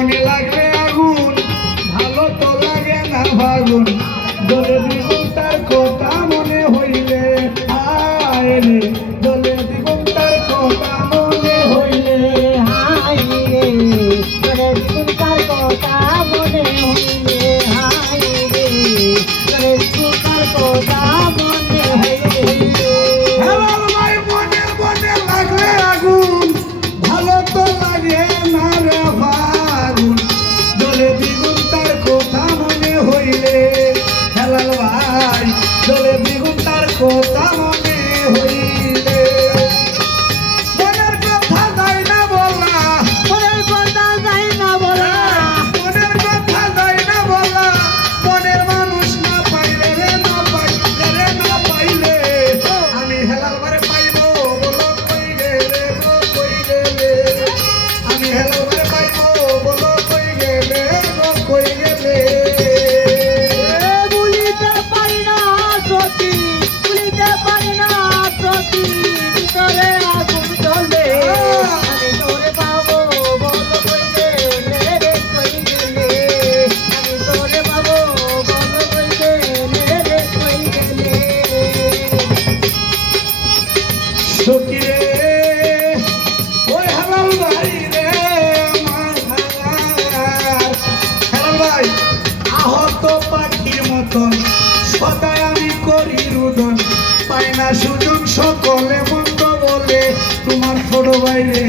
বনে লাগলে আগুন ভালো তো লাগে না ভাগুন দলে দ্বিগুণ তার কথা মনে হইলে হায় রে দলে দ্বিগুণ তার কথা মনে হইলে হায় রে দলে দ্বিগুণ তার কথা মনে হইলে হায় রে দলে দ্বিগুণ তার কথা মনে হইলে হেলাল ভাই বনে বনে লাগলে আগুন ভালো তো লাগে না রে ভাগুন দলে দ্বিগুণ তার কথা মনে হইলে হেলাল ভাই দলে দ্বিগুণ তার কথা মনে হইলে মনের কথা যায় না বলা মনের কথা যায় না বলা মনের কথা যায় না বলা মনের মানুষ না পাইলে রে না পাইলে রে না পাইলে আমি হেলাল বারে পাইবো বলো কই গেলে গো কই গেলে আমি হেলাল বারে পাইবো বলো কই গেলে গো কই গেলে বলিতে পারি না সতী বলিতে পারি না সতী ভিতরে আগুন জ্বলে আমি তোরে পাবো বল কই গেলে রে কই গেলে আমি তোরে পাবো বল কই গেলে রে কই গেলে সখী রে ওই হেলাল ভাই রে আমার হেলাল ভাই আহত পাখির মতন সদাই আমি করি রুদন পাই না সুযোগ সকলে মন্দ বলে তোমার ছোট বাইরে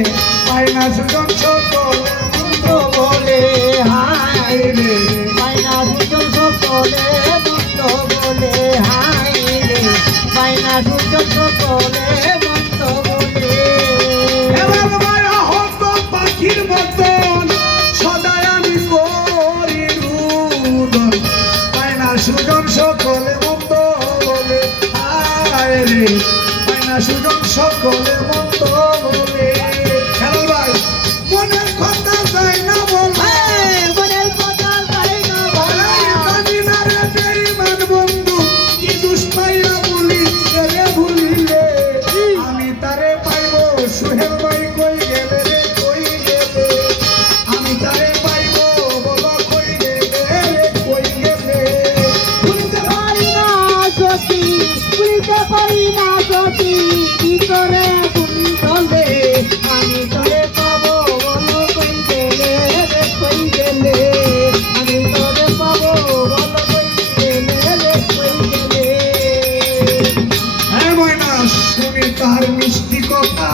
পাই না সুযোগ সকলে মন্দ বলে হায় রে পাইনা সুজন সকলে মন্দ বলে হায় রে পাইনা সুজন সকলে মন্দ বলে হেলাল ভাই আহত পাখির মতন সদাই আমি করি রুদন পাই না সুজন সকলে মন্দ বলে হায় রে পাই না সুজন সকলে মন্দ বলে হেলাল ভাই মনের কথা যায় না বলা মনের কথা যায় না বলা জানি না রে বেঈমান বন্ধু কি দুষ্পাইয়া বলি রে ভুলিলে আমি তারে পাইবো সুহেল ভাই কই গেলে রে কই গেলে আমি তারে পাইবো বলো কই গেলে রে কই গেলে ভুলতে পারি না সতী ভুলিতে পারি না সতী ভিতরে আগুন জ্বলে আমি তোরে পাবো বল কই গেলে রে কই গেলে আমি তোরে পাবো বল কই গেলে রে কই গেলে হ্যাঁ ময়না শুনি তার মিষ্টি কথা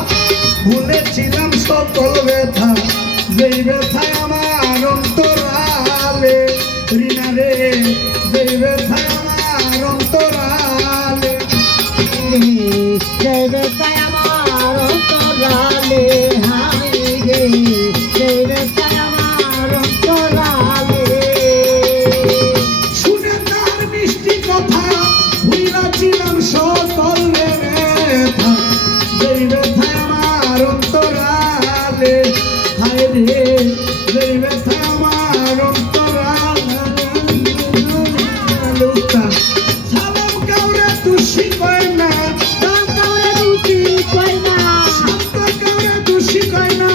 ভুলেছিলাম সকল ব্যথা যেই ব্যথায় আমার অন্তরালে রিনা রে যেই ব্যথায় আমার অন্তরালে দেবতায় আমার অন্তরালে হায় রে দেবতায় আমার অন্তরালে শুনে তার মিষ্টি কথা ভুলেছিলাম সকল ব্যথা যেই ব্যথায় আমার অন্তরালে হায় রে যেই ব্যথায় আমার অন্তরালে সালাম কাউরে তুষি কয় না কাউরে দুটি কই না শান্ত কাউরে তুষি কয় না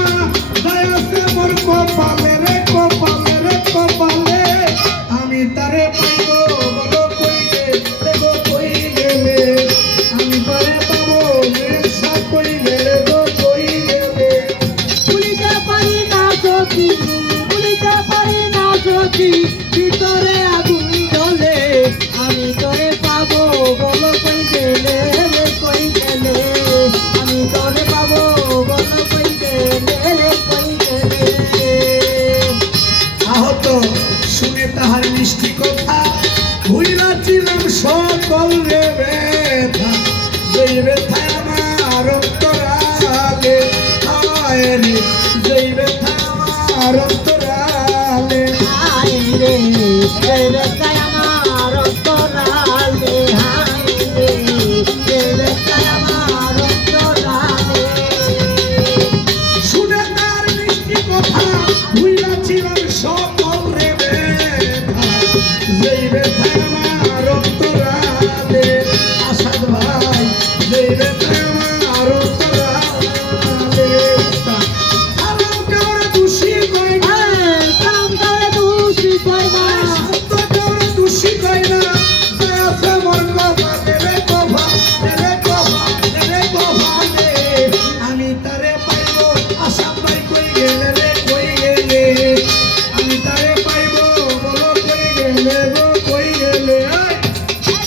দয়াতে মোর কপালে রে কপালে রে কপালে আমি তারে পাইবো বলো কই গেলে গো কই গেলে আমি তারে পাবো মেশা কই গেলে গো কই গেলে ভুলিতে পারি না সতী ভুলিতে পারি না সতী ভিতরে আগুন জ্বলে আমি তোরে পাবো বল কই গেলে রে কই গেলে আমি তোরে পাবো বল কই গেলে রে কই গেলে আহত শুনে তাহার মিষ্টি কথা ভুলিলাছিলাম সকল রে ব্যথা যেই ব্যথায় আমার অন্তরালে হায় রে যেই ব্যথা আমার অন্তরালে হায় রে দেবতায় আমার অন্তরালে হায় রে দেবতায় আমার অন্তরালে শুনে তার মিষ্টি কথা ভুলিলাছিলাম সকল